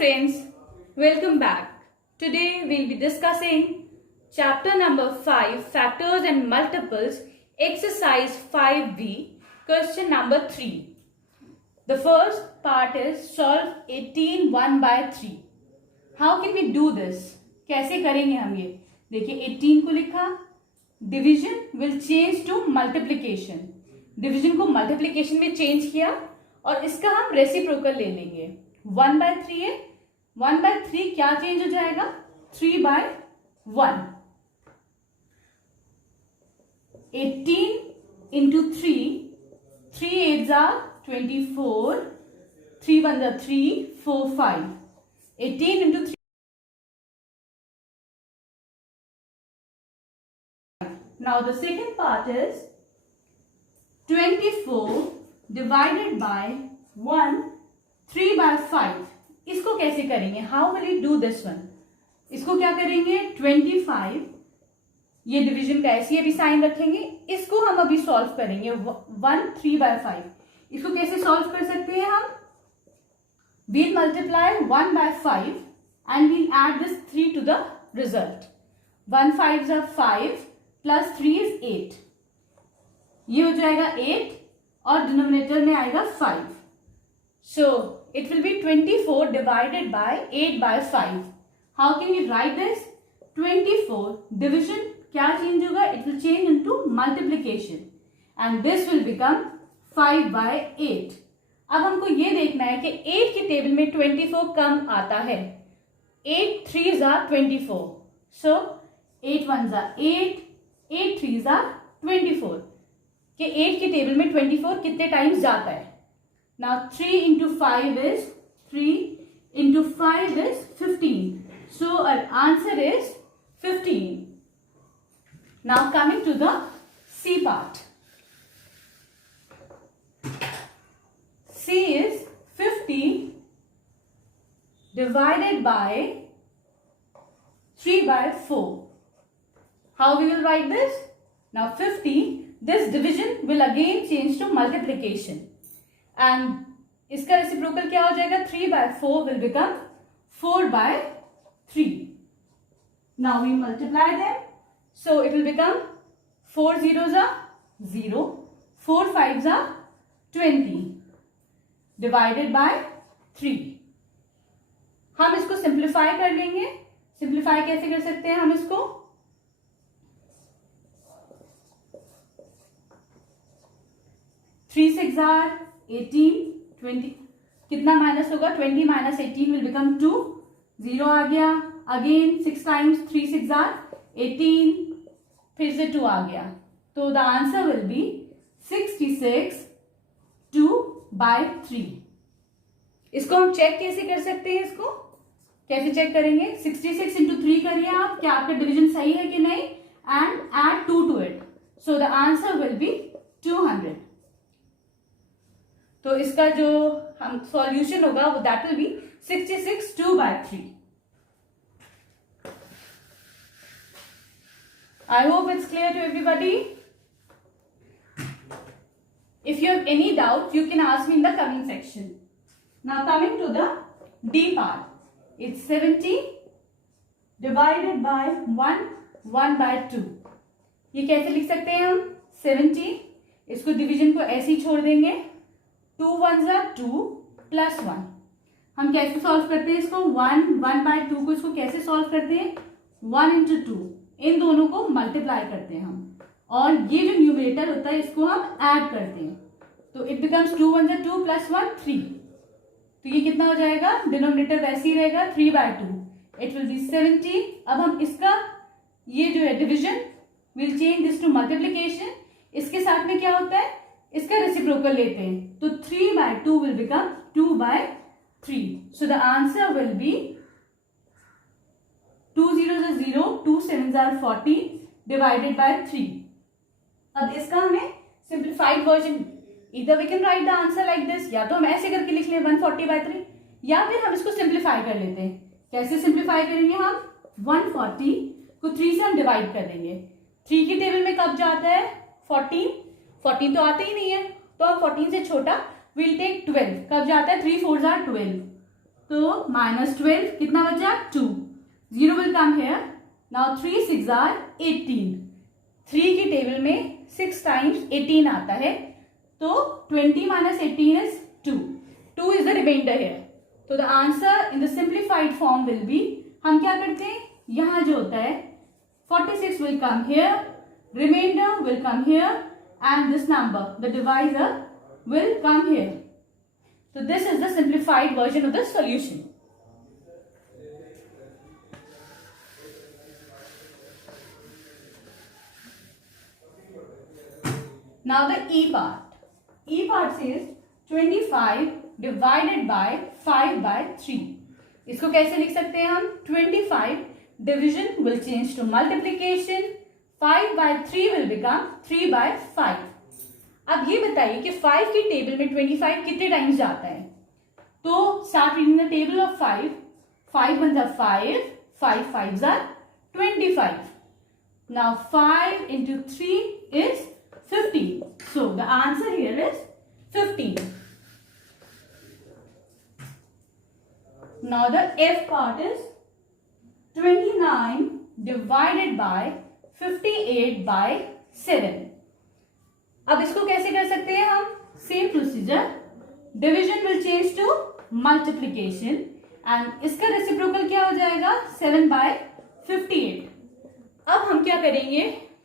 friends, welcome back. Today we'll be discussing chapter number 5, Factors and Multiples, exercise 5B, question number 3. The first part is solve 18 1 by 3. How can we do this? कैसे करेंगे हम ये? देखिए 18 को लिखा, division will change to multiplication. Division को multiplication में change किया और इसका हम रेसिप्रोकल ले लेंगे. 1 by 3 है, 1 by 3 क्या चेंज हो जाएगा? 3 by 1. 18 into 3, 3 8s are 24, 3 1s are 3, 4 5. 18 into 3. Now the second part is 24 divided by 1, 3 by 5. इसको कैसे करेंगे? How will we do this one? इसको क्या करेंगे? 25, ये डिवीजन का ऐसे अभी साइन रखेंगे, इसको हम अभी सॉल्व करेंगे. 1 3 by 5. इसको कैसे सॉल्व कर सकते हैं हम? We'll multiply 1 by 5 and we'll add this 3 to the result. 1 5s are 5 plus 3 is 8. ये हो जाएगा 8 और डिनोमिनेटर में आएगा 5. So it will be 24 divided by 8 by 5. How can we write this? 24 division क्या change होगा? It will change into multiplication and this will become 5 by 8. अब हमको ये देखना है कि 8 की टेबल में 24 कम आता है. 8 3s are 24. So 8 1s are 8, 8 3s are 24. कि 8 की टेबल में 24 कितने टाइम्स जाता है? Now 3 into 5 is 3 into 5 is 15. So our answer is 15. Now coming to the C part. C is 50 divided by 3 by 4. How we will write this? Now 50, this division will again change to multiplication. And इसका reciprocal क्या हो जाएगा? 3 by 4 will become 4 by 3. Now we multiply them. So it will become 4 zeros are 0, 4 5s are 20 divided by 3. हम इसको simplify कर लेंगे. Simplify कैसे कर सकते हैं हम इसको? 3 6 are 18, 20 कितना माइनस होगा? 20 minus 18 will become 2. 0 आ गया. अगेन 6 times 3 6 are 18, फिर से 2 आ गया. तो the answer will be 66 2 by 3. इसको हम चेक कैसे कर सकते हैं? इसको कैसे चेक करेंगे? 66 into 3 करिए आप, क्या आपका डिवीजन सही है कि नहीं, and add 2 to it. So the answer will be 200. तो इसका जो हम सॉल्यूशन होगा वो that will be 66 2 by 3. I hope it's clear to everybody. If you have any doubt, you can ask me in the comment section. Now coming to the D part. It's 70 divided by 1 by 2. ये कैसे लिख सकते हैं हम? 70, इसको division को ऐसे ही छोड़ देंगे. 2 1s are 2 plus 1. हम कैसे सॉल्व करते हैं इसको? 1 by 2 को इसको कैसे सॉल्व करते हैं? 1 into 2, इन दोनों को मल्टीप्लाई करते हैं हम, और ये जो न्यूमरेटर होता है इसको हम ऐड करते हैं. तो it becomes 2 1s are 2 plus 1 3. तो ये कितना हो जाएगा? डिनोमिनेटर वैसे ही रहेगा 3 by 2. It will be 70. अब हम इसका ये जो है division will change this to multiplication. इसके साथ में क्या होता है? इसका रेसिप्रोकल लेते हैं. तो 3 by 2 will become 2 by 3. So the answer will be 2 zeros are 0, 2 7s are 40 divided by 3. अब इसका हमें simplified version, either we can write the answer like this, या तो हम ऐसे करके लिख लें 140 by 3, या फिर हम इसको सिंप्लीफाई कर लेते हैं. कैसे सिंप्लीफाई करेंगे हम? 140 को 3 से हम डिवाइड कर देंगे. 3 की टेबल में कब जाता है? 14 तो आते ही नहीं है, तो अब 14 से छोटा विल टेक 12. कब जाता है? 3 4s are 12. तो -12 कितना बचा 2, 0 will come here. Now 3 6 are 18, 3 की टेबल में 6 टाइम्स 18 आता है, तो 20 - 18 is 2, 2 is the remainder here. तो the answer in the simplified form will be, हम क्या करते हैं यहां जो होता है 46 will come here, remainder will come here, and this number, the divisor, will come here. So this is the simplified version of the solution. Now the E part. E part says 25 divided by 5 by 3. इसको कैसे लिख सकते हैं हम? 25 division will change to multiplication, 5 by 3 will become 3 by 5. अब ये बताइए कि 5 की टेबल में 25 कितने टाइम्स जाता है? तो start reading the table of 5. 5 1s are 5, 5 5s are 25. Now 5 into 3 is 15. So the answer here is 15. Now the F part is 29 divided by 58 by 7. अब इसको कैसे कर सकते हैं हम? Same procedure, division will change to multiplication and इसका reciprocal क्या हो जाएगा 7 by 58. अब हम क्या करेंगे,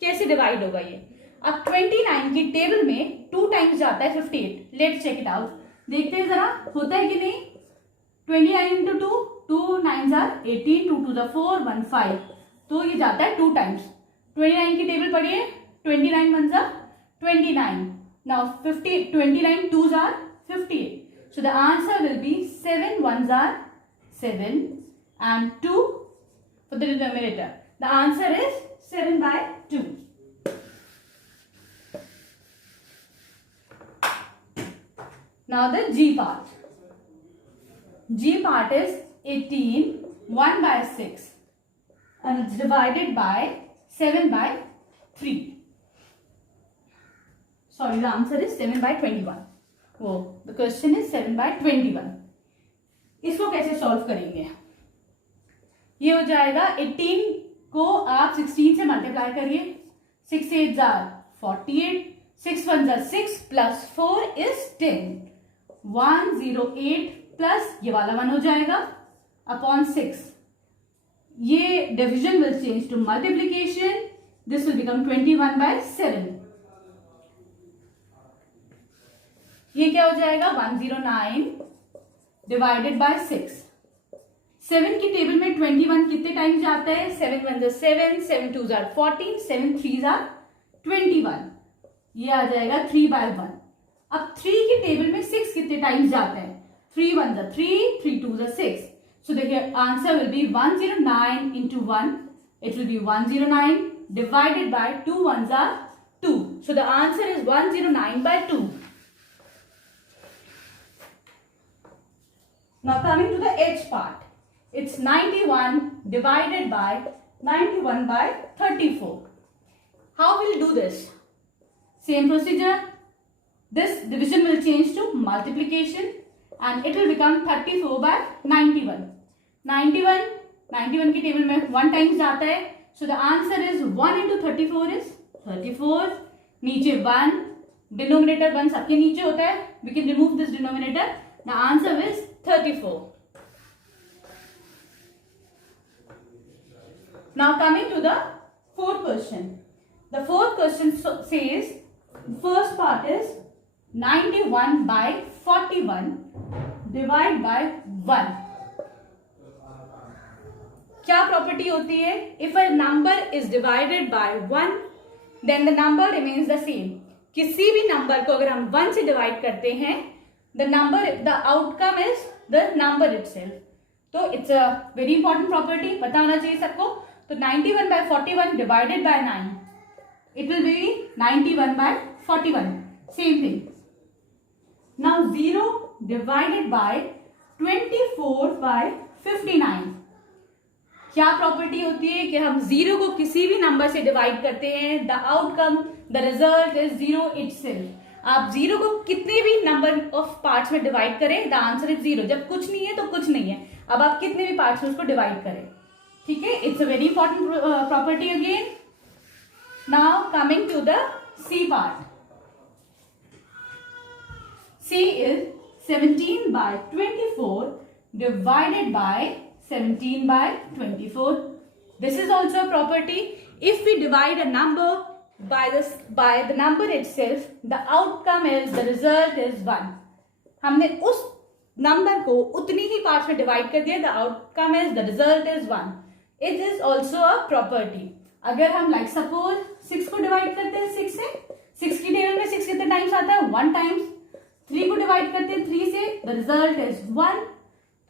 कैसे डिवाइड होगा ये? अब 29 की टेबल में 2 टाइम्स जाता है 58. लेट्स चेक इट आउट, देखते हैं जरा होता है कि नहीं. 29 into 2, 2 9s are 18, 2 2s are 4, 1 5. तो ये जाता है 2 टाइम्स. 29 की टेबल पढ़िए, 29 1s are 29. Now 29 2s are 58. So the answer will be 7 1s are 7 and 2 for the denominator. The answer is 7 by 2. Now the G part. G part is 18 1 by 6 and it's divided by 7 by 3. Sorry, the answer is 7 by 21. Oh, the question is 7 by 21. इसको कैसे solve करेंगे? ये हो जाएगा 18 को आप 16 से multiply करिए. 6 8s are 48, 6 1s are 6 plus 4 is 10. 108 plus ये वाला 1 हो जाएगा अपॉन 6. ये division will change to multiplication, this will become 21 by 7. ये क्या हो जाएगा 109 डिवाइडेड बाय 6. 7 की टेबल में 21 कितने टाइम जाता है? 7 1s are 7, 7 2s are 14, 7 3s are 21. ये आ जाएगा 3 by 1. अब 3 की टेबल में 6 कितने टाइम्स जाता है? 3 1s are 3, 3 2s are 6. So the answer will be 109 into 1. It will be 109 divided by 2 1s are 2. So the answer is 109 by 2. Now coming to the H part. It's 91 divided by 91 by 34. How will you do this? Same procedure. This division will change to multiplication and it will become 34 by 91. 91 की table में 1 times जाता है. So the answer is 1 into 34 is 34. नीचे 1, denominator 1 सबके नीचे होता है. We can remove this denominator. The answer is 34. Now coming to the fourth question. The fourth question says first part is 91 by 41 divide by 1. क्या property होती है? If a number is divided by 1 then the number remains the same. किसी भी number को अगर हम 1 से divide करते हैं the outcome is the number itself. तो it's a very important property, पता होना चाहिए सबको. तो 91 by 41 divided by 9, it will be 91 by 41. Same thing. Now 0 divided by 24 by 59. क्या प्रॉपर्टी होती है कि हम 0 को किसी भी नंबर से डिवाइड करते हैं, the outcome the result is 0 itself. आप जीरो को कितने भी नंबर ऑफ पार्ट्स में डिवाइड करें, द आंसर इज जीरो। जब कुछ नहीं है तो कुछ नहीं है, अब आप कितने भी पार्ट्स में उसको डिवाइड करें, ठीक है। It's a very important property again. Now coming to the C part. C is 17 by 24 divided by 17 by 24. This is also a property. If we divide a number by the number itself, the outcome is, the result is 1. हमने उस number को उतनी ही parts में divide कर दिया, the outcome is, the result is 1. It is also a property. अगर हम like suppose 6 को डिवाइड करते हैं 6 से, 6 की टेबल में 6 कितने टाइम्स आता है, 1 टाइम्स. 3 को डिवाइड करते हैं 3 से, द रिजल्ट इज 1.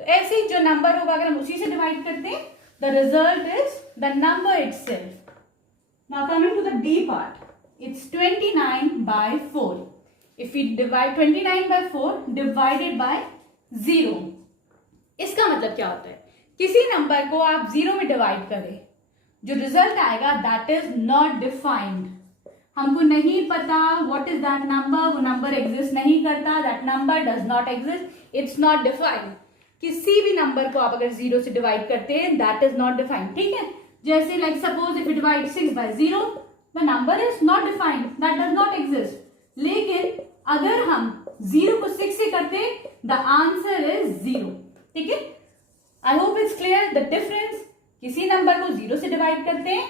तो ऐसे ही जो नंबर होगा अगर हम उसी से डिवाइड करते हैं, the result is the number itself. Now coming to the D part, it's 29 by 4. If we divide 29 by 4 divided by 0, इसका मतलब क्या होता है, किसी नंबर को आप 0 में डिवाइड करें, जो रिजल्ट आएगा दैट इज नॉट डिफाइंड. हमको नहीं पता व्हाट इज दैट नंबर, वो नंबर एग्जिस्ट नहीं करता, that number does not exist, it's not defined. किसी भी नंबर को आप अगर 0 से डिवाइड करते हैं दैट इज नॉट डिफाइंड, ठीक है. जैसे like suppose if you divide 6 by 0, the number is not defined, that does not exist. लेकिन अगर हम 0 को 6 से करते हैं, द आंसर इज 0, ठीक है. I hope it's clear the difference. किसी नंबर को 0 से डिवाइड करते हैं,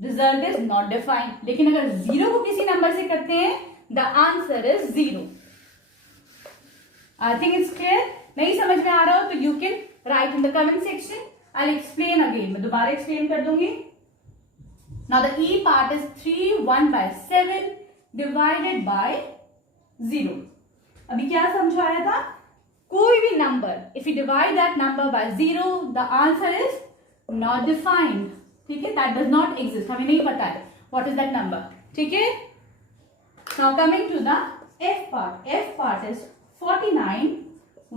रिजल्ट इज नॉट डिफाइंड, लेकिन अगर 0 को किसी नंबर से करते हैं, the answer is 0. I think it's clear. नहीं समझ में आ रहा हो तो you can write in the comment section. I explain again, मैं दोबारा एक्सप्लेन कर दूंगी. Now the E part is 3 by 7 divided by 0. अभी क्या समझाया था, कोई भी number if you divide that number bye 0, the answer is not defined, ठीक है. दैट डज नॉट एग्जिस्ट, हमें नहीं पता है व्हाट इज दैट नंबर, ठीक है. Now coming to the F part. F part is 49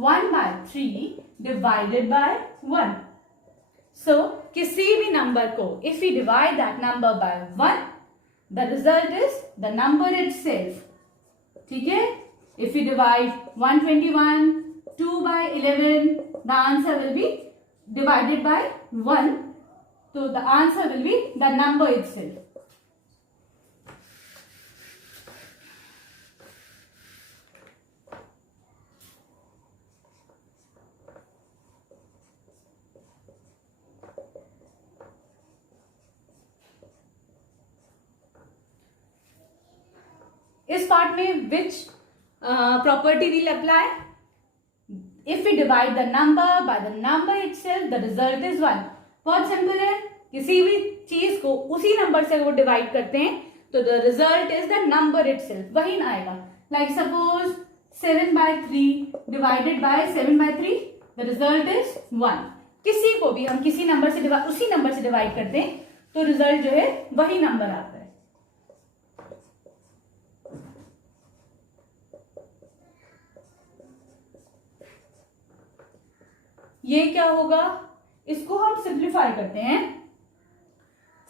1 by 3 divided by 1. So किसी भी नंबर को if you divide that number by 1, the result is the number itself, ठीक है. If you divide 121 2 by 11, the answer will be divided by 1. So the answer will be the number itself. इस part में which property will apply. If we divide the number by the number itself, the result is 1. बहुत simple है. किसी भी चीज को उसी number से वो डिवाइड करते हैं तो the result is the number itself, वही ना आएगा. Like suppose 7 by 3 divided bye 7 by 3, the result is 1. किसी को भी हम किसी नंबर से उसी नंबर से डिवाइड करते हैं तो रिजल्ट जो है वही नंबर आता है. ये क्या होगा, इसको हम सिंप्लीफाई करते हैं.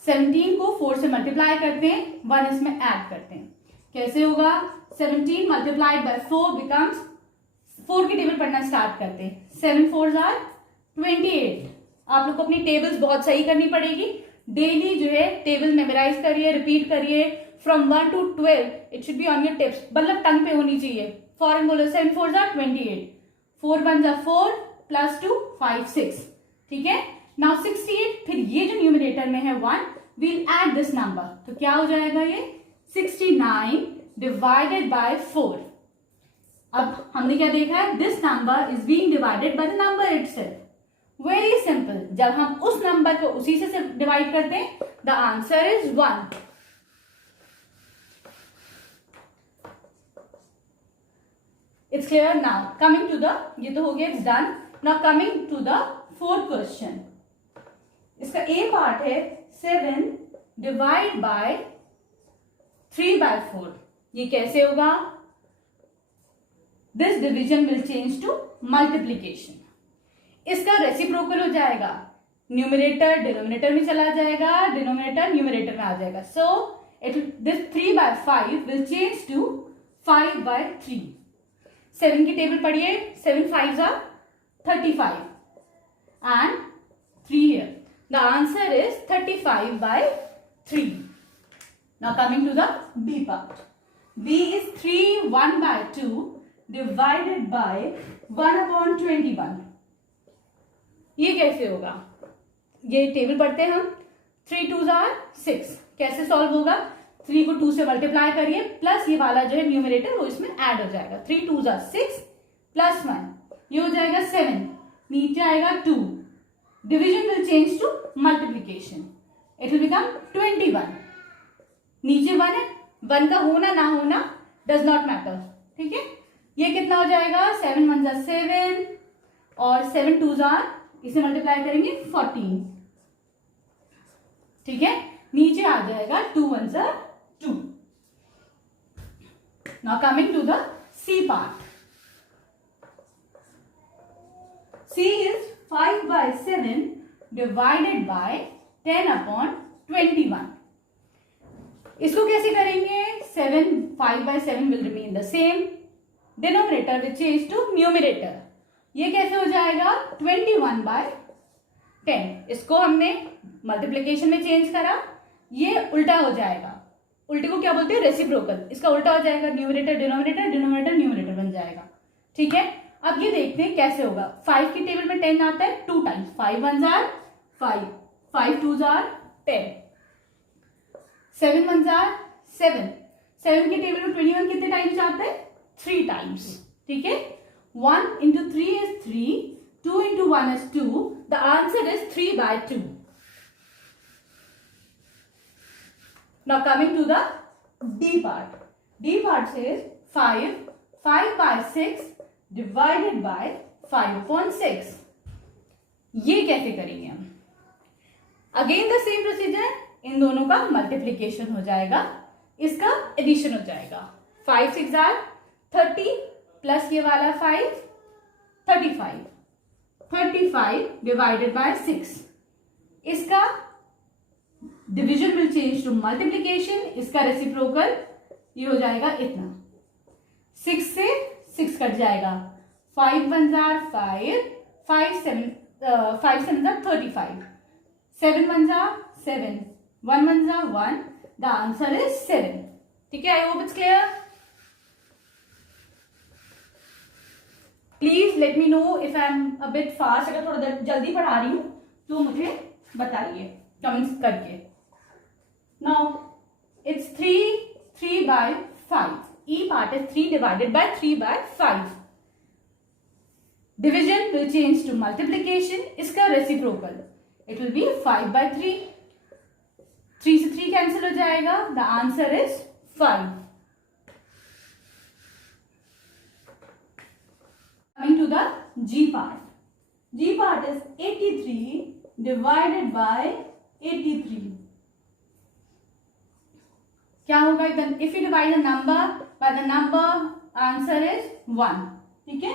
17 को 4 से मल्टीप्लाई करते हैं, 1 इसमें ऐड करते हैं. कैसे होगा, 17 मल्टीप्लाइड बाय 4 बिकम्स, 4 की टेबल पढ़ना स्टार्ट करते हैं. 7 4s are 28. आप लोग को अपनी टेबल्स बहुत सही करनी पड़ेगी. डेली जो है टेबल मेमोराइज करिए, रिपीट करिए. From 1 to 12 it should be on your tips, मतलब टंग पे होनी चाहिए. फॉरन बोलो 7 4s are 28, 4 1s are 4 plus 2 5 6, ठीक है. नाउ 68, फिर ये जो न्यूमिनेटर में है 1, वील ऐड दिस नंबर, तो क्या हो जाएगा ये 69 डिवाइडेड बाय 4. अब हमने क्या देखा है, this number is being divided by the number itself. Very simple. जब हम उस नंबर को उसी से डिवाइड करते हैं, the answer is 1. It's clear. Now coming to the, ये तो हो गया, it's done. Now coming to the fourth question. इसका A पार्ट है 7 डिवाइड बाय 3 by 4. ये कैसे होगा, this division will change to multiplication. इसका रेसिप्रोकल हो जाएगा, न्यूमरेटर डिनोमिनेटर में चला जाएगा, डिनोमिनेटर न्यूमरेटर में आ जाएगा. So this 3 by 5 will change to 5/3। 7 की टेबल पढ़िए, 7 5s are 35 and 3 here. The answer is 35/3. Now coming to the B part. B is 3 1/2 divided by 1/21. ये कैसे होगा? ये टेबल पढ़ते हैं हम। 3 2s are 6। कैसे सॉल्व होगा? 3 को 2 से मल्टीप्लाई करिए, प्लस ये वाला जो है न्यूमरेटर वो इसमें ऐड हो जाएगा। 3 2s are 6 प्लस 1, ये हो जाएगा 7, नीचे आएगा 2। Division will change to multiplication, it will become 21। नीचे 1 है, 1 का होना ना होना डज नॉट मैटर, ठीक है। ये कितना हो जाएगा? 7 1s are 7 और 7 2s are, इसे मल्टीप्लाई करेंगे 14, ठीक है। नीचे आ जाएगा 2 1s are 2। Now coming to the C part. C is 5/7 divided by 10/21। इसको कैसे करेंगे? 5/7 will remain the same, denominator will change to numerator। ये कैसे हो जाएगा? 21/10। इसको हमने मल्टीप्लिकेशन में चेंज करा, ये उल्टा हो जाएगा। उल्टे को क्या बोलते हैं? रेसिप्रोकल। इसका उल्टा हो जाएगा, न्यूमरेटर डिनोमिनेटर, डिनोमिनेटर न्यूमरेटर बन जाएगा, ठीक है। अब ये देखते हैं कैसे होगा। 5 की टेबल में 10 आता है 2 times, 5 1s are 5, 5 2s are 10, 7 1s are 7, 7 की टेबल में 21 कितने टाइम्स आता है? 3 टाइम्स, ठीक है। 1 into 3 is 3, 2 into 1 is 2, the answer is 3/2। Now coming to the D part. D part says 5/6 divided by 5/6। ये कैसे करेंगे हम? अगेन द सेम प्रोसीजर, इन दोनों का मल्टीप्लीकेशन हो जाएगा, इसका एडिशन हो जाएगा। 5 6 are 30 प्लस ये वाला 5, 35, 35 डिवाइडेड बाय 6। इसका division will change to multiplication, इसका रेसिप्रोकल, ये हो जाएगा इतना। 6 से 6 कट जाएगा, 5 1s are 5, 5 7s are 35, 7 1s are 7, 1 1s are 1, the answer is 7, ठीक है। I hope it's clear. Please let me know if I am a bit fast. अगर थोड़ा जल्दी पढ़ा रही हूं तो मुझे बताइए कमेंट्स करके। Now it's 3/5। E part is 3 divided by 3/5। Division will change to multiplication, इसका reciprocal, it will be 5/3। 3 से 3 cancel हो जाएगा, the answer is 5। Coming to the G part. G part is 83 divided by 83। क्या होगा? If you divide the number by the number, answer is 1, ठीक है।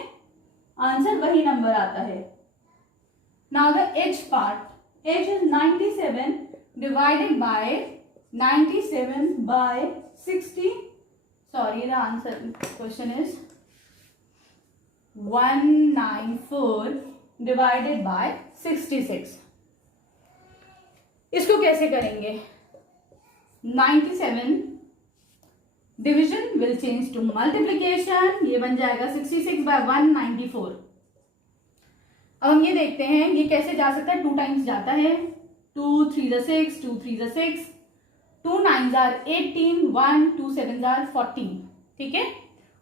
Answer वही number आता है। Now the H part. H is 97 divided by 97/60। Sorry, the answer question is 194 divided by 66। इसको कैसे करेंगे? 97 division will change to multiplication, ये बन जाएगा 66/194। अब हम ये देखते हैं ये कैसे जा सकता है। 2 टाइम्स जाता है, 2 3 are 6, 2 3 are 6, 2 9s are 18, 1 2 7s are 14, ठीक है।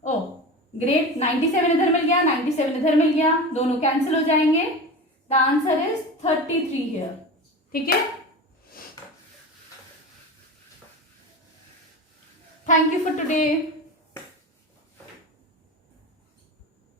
ओ ग्रेट, 97 इधर मिल गया, 97 इधर मिल गया, दोनों कैंसिल हो जाएंगे, द आंसर इज 33 हियर, ठीक है। Thank you for today.